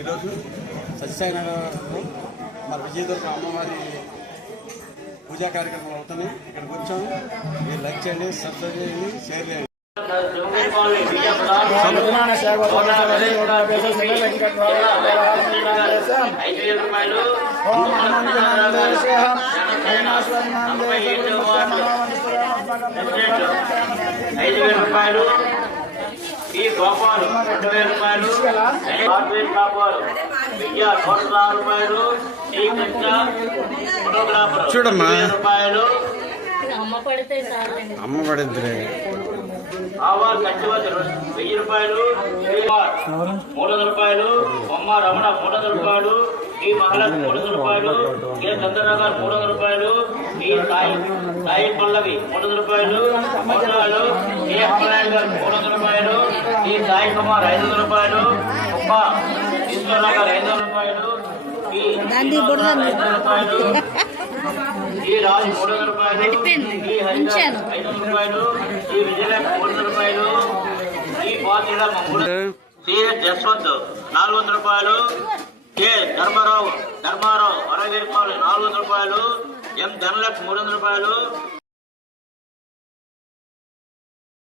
ఈరోజు సత్యసాయినగర్లో మన విజయదుర్గ అమ్మవారి పూజా కార్యక్రమాలు అవుతున్నాయి. ఇక్కడికి వచ్చాము. మీరు లైక్ చేయండి, సబ్స్క్రైబ్ చేయండి, షేర్ చేయండి. రూపాయలు ఈ గోపాలు 2000 రూపాయలు, హార్డ్వేర్ కాపాలు విద్యా 100 రూపాయలు, ఈ కృష్ణ ఫోటోగ్రాఫర్ చూడమ్మా రూపాయలు, అమ్మ పడిద్ది ఆవార్ కచ్చివతులు 1000 రూపాయలు, 300 రూపాయలు, బొమ్మ రమణ 300 రూపాయలు, ఈ మహాలక్ష్మి 300 రూపాయలు, కే చంద్రనగర్ 300 రూపాయలు, ఈ సాయి పల్లవి 300 రూపాయలు, మోటాలు ఏ అమలాంగర్ 300 రూపాయలు, ఈ సాయి కుమార్ 500 రూపాయలు, ఉప్ప ఈశ్వరనగర్ 500 రూపాయలు, ఈ 500 రూపాయలు, ఈ రాజు 300 రూపాయలు, ఈ హరిదాస్ 500 రూపాయలు, ఈ విజయలక్ష్మి 300 రూపాయలు, ఈ బాధ్యత సిహెచ్ యశ్వంత్ 400 రూపాయలు, కె ధర్మారావు 60 రూపాయలు, 400 రూపాయలు, ఎం ధనలక్ష్మి 300 రూపాయలు.